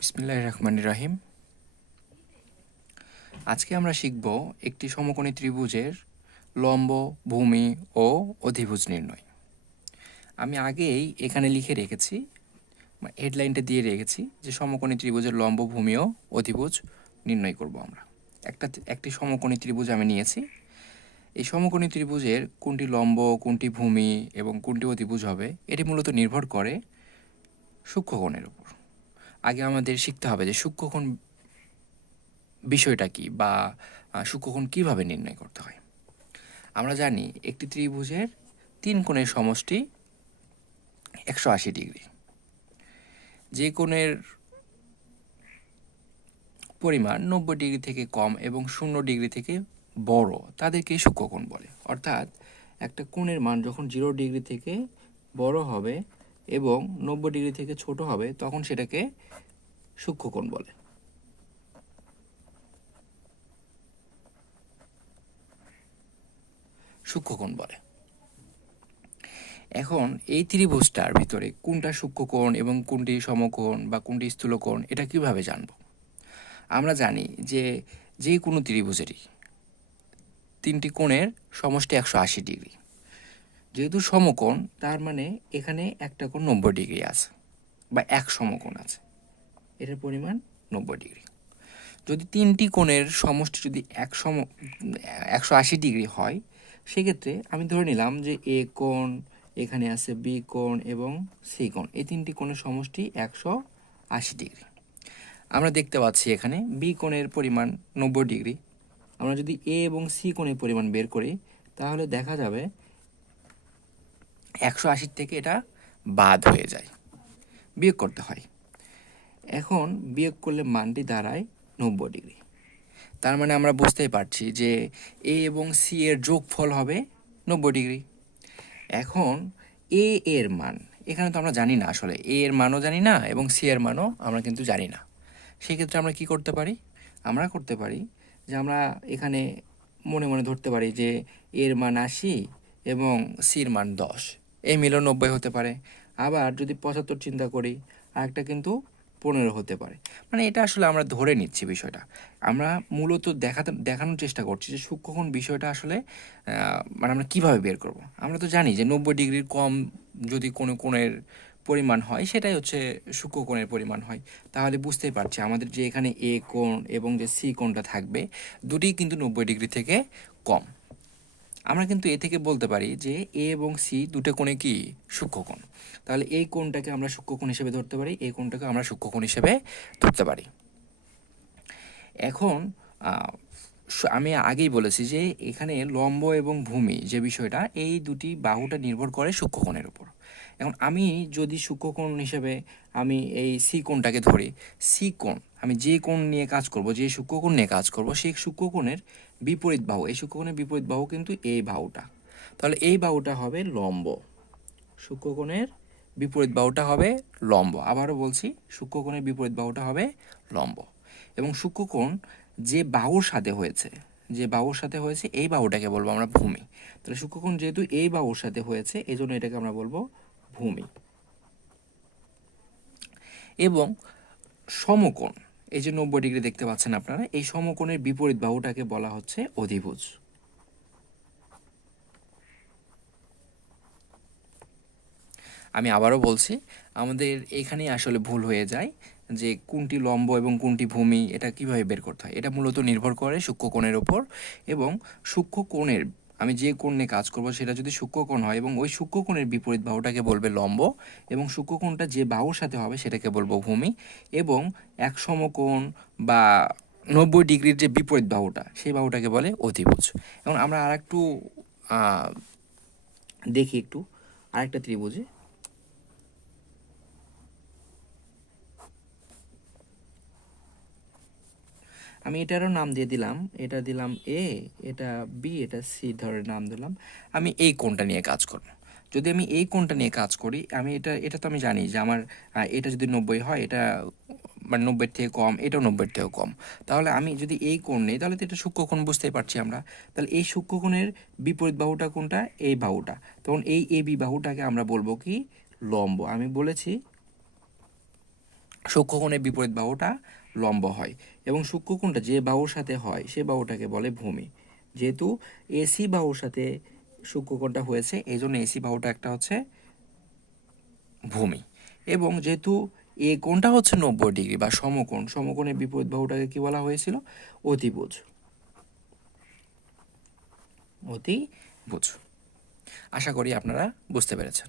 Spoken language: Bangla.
বিসমিল্লাহির রহমানির রহিম। আজকে আমরা শিখব একটি সমকোণী ত্রিভুজের লম্ব, ভূমি ও অধিভুজ নির্ণয়। আমি আগেই এখানে লিখে রেখেছি, হেডলাইনটা দিয়ে রেখেছি যে সমকোণী ত্রিভুজের লম্ব, ভূমি ও অধিভুজ নির্ণয় করব আমরা। একটি সমকোণী ত্রিভুজ আমি নিয়েছি। এই সমকোণী ত্রিভুজের কোনটি লম্ব, কোনটি ভূমি এবং কোনটি অধিভুজ হবে এটি মূলত নির্ভর করে সূক্ষ্মকোণের উপর। আগে আমাদের শিখতে হবে যে সূক্ষ্মকোণ বিষয়টা কী বা সূক্ষ্মকোণ কীভাবে নির্ণয় করতে হয়। আমরা জানি একটি ত্রিভুজের তিন কোণের সমষ্টি 180 ডিগ্রি। যে কোণের পরিমাণ 90 ডিগ্রি থেকে কম এবং 0 ডিগ্রি থেকে বড় তাদেরকে সূক্ষ্মকোণ বলে। অর্থাৎ একটা কোণের মান যখন 0 ডিগ্রি থেকে বড় হবে এবং 90 ডিগ্রি থেকে ছোট হবে তখন সেটাকে সূক্ষ্মকোণ বলে। সূক্ষ্মকোণ বলে। এখন এই ত্রিভুজটার ভিতরে কোনটা সূক্ষ্মকোণ এবং কোনটি সমকোণ বা কোনটি স্থূলকোণ এটা কিভাবে জানব? আমরা জানি যে যে কোনো ত্রিভুজেরই তিনটি কোণের সমষ্টি 180 ডিগ্রি। যেহেতু সমকোণ তার মানে এখানে একটা কোণ 90 ডিগ্রি আছে বা এক সমকোণ আছে, এটার পরিমাণ 90 ডিগ্রি। যদি তিনটি কোণের সমষ্টি যদি 180 ডিগ্রি হয় সেক্ষেত্রে আমি ধরে নিলাম যে এ কোণ, এখানে আছে বি কোণ এবং সি কোণ, এই তিনটি কোণের সমষ্টি 180 ডিগ্রি। আমরা দেখতে পাচ্ছি এখানে বি কোণের পরিমাণ 90 ডিগ্রি। আমরা যদি এ এবং সি কোণের পরিমাণ বের করি তাহলে দেখা যাবে 180 থেকে এটা বাদ হয়ে যায়, বিয়োগ করতে হয়। এখন বিয়োগ করলে মানটি দাঁড়ায় 90 ডিগ্রি। তার মানে আমরা বুঝতেই পারছি যে এ এবং সি এর যোগফল হবে 90 ডিগ্রি। এখন এ এর মান এখানে তো আমরা জানি না, আসলে এ এর মানও জানি না এবং সি এর মানও আমরা কিন্তু জানি না। সেক্ষেত্রে আমরা কি করতে পারি? আমরা করতে পারি যে আমরা এখানে মনে মনে ধরতে পারি যে এর মান 80 এবং সির মান 10, এই মিলও 90 হতে পারে। আবার যদি 75 চিন্তা করি আরেকটা কিন্তু 15 হতে পারে। মানে এটা আসলে আমরা ধরে নিচ্ছি বিষয়টা। আমরা মূলত দেখানোর চেষ্টা করছি যে সূক্ষ্মকোণ বিষয়টা আসলে মানে আমরা কীভাবে বের করব। আমরা তো জানি যে 90 ডিগ্রির কম যদি কোনো কোণের পরিমাণ হয় সেটাই হচ্ছে সূক্ষ্মকোণের পরিমাণ হয়। তাহলে বুঝতেই পারছি আমাদের যে এখানে এ কোণ এবং যে সি কোণটা থাকবে দুটিই কিন্তু 90 ডিগ্রি থেকে কম। আমরা কিন্তু এ থেকে বলতে পারি যে এ এবং সি দুটো কোণে কি সূক্ষ্মকোণ। তাহলে এই কোণটাকে আমরা সূক্ষ্মকোণ হিসেবে ধরতে পারি, এই কোণটাকে আমরা সূক্ষ্মকোণ হিসেবে ধরতে পারি। এখন আমি আগেই বলেছি যে এখানে লম্ব এবং ভূমি যে বিষয়টা, এই দুটি বাহুটা নির্ভর করে সূক্ষ্মকোণের উপর। এখন আমি যদি সূক্ষ্মকোণ হিসেবে আমি এই সি কোণটাকে ধরি, সি কোণ আমি যে কোণ নিয়ে কাজ করব, যে সূক্ষ্মকোণ নিয়ে কাজ করব, সেই সূক্ষ্মকোণের বিপরীত বাহু, এই সূক্ষ্মকোণের বিপরীত বাহু কিন্তু এই বাহুটা। তাহলে এই বাহুটা হবে লম্ব, সূক্ষ্মকোণের বিপরীত বাহুটা হবে লম্ব। আবারও বলছি, সূক্ষ্মকোণের বিপরীত বাহুটা হবে লম্ব। এবং সূক্ষ্মকোণ যে বাহুর সাথে হয়েছে, যে বাহুর সাথে হয়েছে এই বাহুটাকে বলবো আমরা ভূমি। তাহলে সূক্ষ্মকোণ যেহেতু এই বাহুর সাথে হয়েছে এই জন্য এটাকে আমরা বলবো ভূমি। এবং সমকোণ, এই যে 90 ডিগ্রি দেখতে পাচ্ছেন আপনারা, এই সমকোণের বিপরীত বাহুটাকে বলা হচ্ছে অধিভুজ। আমি আবারও বলছি, আমাদের এখানেই আসলে ভুল হয়ে যায় যে কোনটি লম্ব এবং কোনটি ভূমি এটা কিভাবে বের করতে হয়। এটা মূলত নির্ভর করে সূক্ষ্মকোণের ওপর। এবং সূক্ষ্মকোণের আমি যে কোণ নিয়ে কাজ করব সেটা যদি সূক্ষ্মকোণ হয় এবং ওই সূক্ষ্মকোণের বিপরীত বাহুটাকে বলবে লম্ব, এবং সূক্ষ্মকোণটা যে বাহুর সাথে হবে সেটাকে বলবো ভূমি, এবং এক সমকোণ বা 90 ডিগ্রির যে বিপরীত বাহুটা সেই বাহুটাকে বলে অধিভুজ। এবং আমরা আর একটু দেখি একটু আরেকটা ত্রিভুজে। আমি এটারও নাম দিয়ে দিলাম, এটা দিলাম এ, এটা বি, এটা সি ধরে নাম দিলাম। আমি এই কোণটা নিয়ে কাজ করব। যদি আমি এই কোণটা নিয়ে কাজ করি, আমি এটা এটা তো আমি জানি যে আমার এটা যদি 90 হয়, এটা মানে 90 থেকে কম, এটাও 90 থেকেও কম। তাহলে আমি যদি এই কোণ নিই তাহলে তো এটা সূক্ষ্মকোণ, বুঝতেই পারছি আমরা। তাহলে এই সূক্ষ্মকোণের বিপরীত বাহুটা কোনটা? এই বাহুটা। তখন এই এ বি বাহুটাকে আমরা বলবো কি? লম্ব। আমি বলেছি সূক্ষ্মকোণের বিপরীত বাহুটা লম্ব হয় এবং সূক্ষ্মকোণটা যে বাহুর সাথে হয় সে বাহুটাকে বলে ভূমি। যেহেতু এসি বাহুর সাথে সূক্ষ্মকোণটা হয়েছে এই জন্য এসি বাহুটা একটা হচ্ছে ভূমি। এবং যেহেতু এ কোণটা হচ্ছে 90 ডিগ্রি বা সমকোণ, সমকোণের বিপরীত বাহুটাকে কি বলা হয়েছিল? অতিভুজ। অতিভুজ। আশা করি আপনারা বুঝতে পেরেছেন।